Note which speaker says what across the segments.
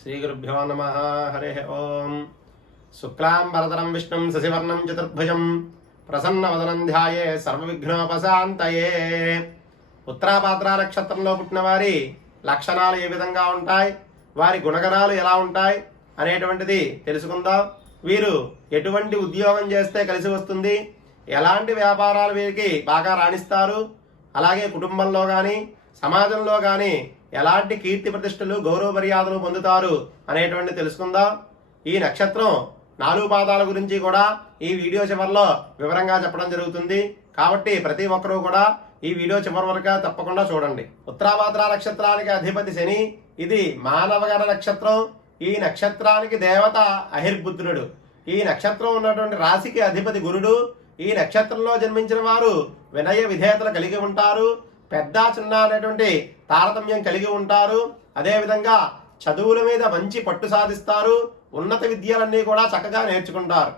Speaker 1: శ్రీగురుభ్యో నమ హరి ఓం శుక్లాం భరతరం విష్ణుం శశివర్ణం చతుర్భుజం ప్రసన్నవదనం ధ్యాయే సర్వవిఘ్నోపశాంతయే ఉత్తరాపాత్ర నక్షత్రంలో పుట్టిన వారి లక్షణాలు ఏ విధంగా ఉంటాయి? వారి గుణగణాలు ఎలా ఉంటాయి? అనేటువంటిది తెలుసుకుందాం. వీరు ఎటువంటి ఉద్యోగం చేస్తే కలిసి వస్తుంది? ఎలాంటి వ్యాపారాలు వీరికి బాగా రాణిస్తారు? అలాగే కుటుంబంలో కానీ సమాజంలో కానీ ఎలాంటి కీర్తి ప్రతిష్టలు గౌరవ మర్యాదలు పొందుతారు అనేటువంటి తెలుసుకుందాం. ఈ నక్షత్రం నాలుగు పాదాల గురించి కూడా ఈ వీడియో చివరిలో వివరంగా చెప్పడం జరుగుతుంది. కాబట్టి ప్రతి ఒక్కరూ కూడా ఈ వీడియో చివరి వరకు తప్పకుండా చూడండి. ఉత్తరాభాద్ర నక్షత్రానికి అధిపతి శని ఇది మానవగణ నక్షత్రం. ఈ నక్షత్రానికి దేవత అహిర్బుద్ధుడు. ఈ నక్షత్రం ఉన్నటువంటి రాశికి అధిపతి గురుడు. ఈ నక్షత్రంలో జన్మించిన వారు వినయ విధేయతలు కలిగి ఉంటారు. పెద్ద చిన్న అనేటువంటి తారతమ్యం కలిగి ఉంటారు. అదేవిధంగా చదువుల మీద మంచి పట్టు సాధిస్తారు. ఉన్నత విద్యలన్నీ కూడా చక్కగా నేర్చుకుంటారు.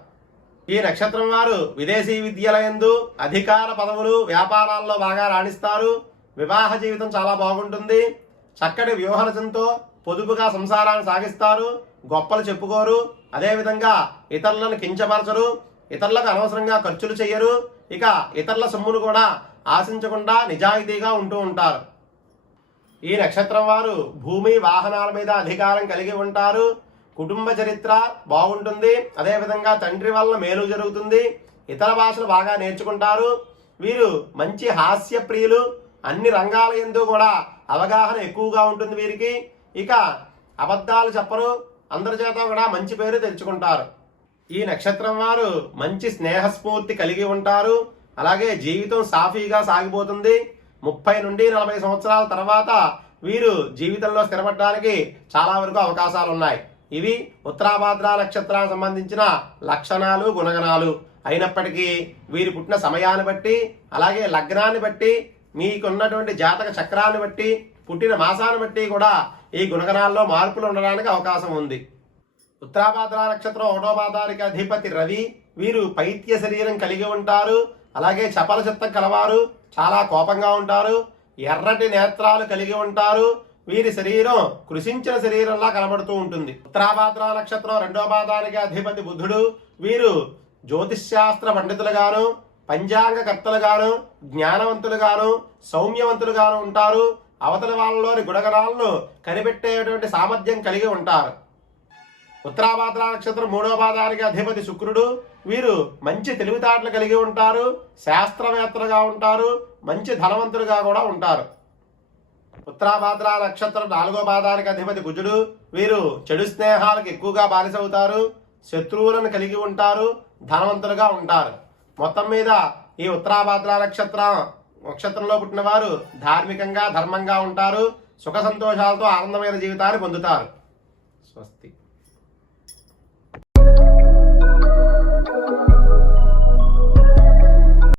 Speaker 1: ఈ నక్షత్రం వారు విదేశీ విద్యలయందు అధికార పదవులు వ్యాపారాల్లో బాగా రాణిస్తారు. వివాహ జీవితం చాలా బాగుంటుంది. చక్కటి వ్యూహరచంతో పొదుపుగా సంసారాన్ని సాగిస్తారు. గొప్పలు చెప్పుకోరు. అదేవిధంగా ఇతరులను కించపరచరు. ఇతరులకు అనవసరంగా ఖర్చులు చేయరు ఇక ఇతరుల సొమ్మును కూడా ఆశించకుండా నిజాయితీగా ఉంటూ ఉంటారు. ఈ నక్షత్రం వారు భూమి వాహనాల మీద అధికారం కలిగి ఉంటారు. కుటుంబ చరిత్ర బాగుంటుంది. అదేవిధంగా తండ్రి వల్ల మేలు జరుగుతుంది. ఇతర భాషలు బాగా నేర్చుకుంటారు. వీరు మంచి హాస్య ప్రియులు అన్ని రంగాల ఎందు కూడా అవగాహన ఎక్కువగా ఉంటుంది వీరికి. ఇక అబద్ధాలు చెప్పరు. అందరి చేత కూడా మంచి పేరు తెచ్చుకుంటారు. ఈ నక్షత్రం వారు మంచి స్నేహస్ఫూర్తి కలిగి ఉంటారు. అలాగే జీవితం సాఫీగా సాగిపోతుంది. ముప్పై నుండి నలభై సంవత్సరాల తర్వాత వీరు జీవితంలో స్థిరపడడానికి చాలా వరకు అవకాశాలు ఉన్నాయి ఇవి ఉత్తరాభాద్ర నక్షత్రానికి సంబంధించిన లక్షణాలు గుణగణాలు. అయినప్పటికీ వీరు పుట్టిన సమయాన్ని బట్టి అలాగే లగ్నాన్ని బట్టి మీకున్నటువంటి జాతక చక్రాన్ని బట్టి పుట్టిన మాసాన్ని బట్టి కూడా ఈ గుణగణాల్లో మార్పులు ఉండడానికి అవకాశం ఉంది. ఉత్తరాభాద్ర నక్షత్రం ఒకటో పాదానికి అధిపతి రవి. వీరు పైత్య శరీరం కలిగి ఉంటారు. అలాగే చపల చిత్తం కలవారు చాలా కోపంగా ఉంటారు ఎర్రటి నేత్రాలు కలిగి ఉంటారు వీరి శరీరం కృషించిన శరీరంలా కనబడుతూ ఉంటుంది. ఉత్తరాభాద్ర నక్షత్రం రెండో పాదానికి అధిపతి బుద్ధుడు వీరు జ్యోతిష్శాస్త్ర పండితులుగాను పంచాంగకర్తలుగాను జ్ఞానవంతులుగాను సౌమ్యవంతులుగాను ఉంటారు. అవతల వాళ్ళలోని గుణగణాలను కనిపెట్టేటువంటి సామర్థ్యం కలిగి ఉంటారు. ఉత్తరాభాద్ర నక్షత్రం మూడో పాదానికి అధిపతి శుక్రుడు. వీరు మంచి తెలివితేటలు కలిగి ఉంటారు శాస్త్రవేత్తలుగా ఉంటారు మంచి ధనవంతులుగా కూడా ఉంటారు. ఉత్తరాభాద్ర నక్షత్రం నాలుగో పాదానికి అధిపతి కుజుడు. వీరు చెడు స్నేహాలకు ఎక్కువగా బానిసవుతారు శత్రువులను కలిగి ఉంటారు ధనవంతులుగా ఉంటారు. మొత్తం మీద ఈ ఉత్తరాభాద్ర నక్షత్రం నక్షత్రంలో పుట్టిన వారు ధార్మికంగా ధర్మంగా ఉంటారు సుఖ సంతోషాలతో ఆనందమైన జీవితాన్ని పొందుతారు.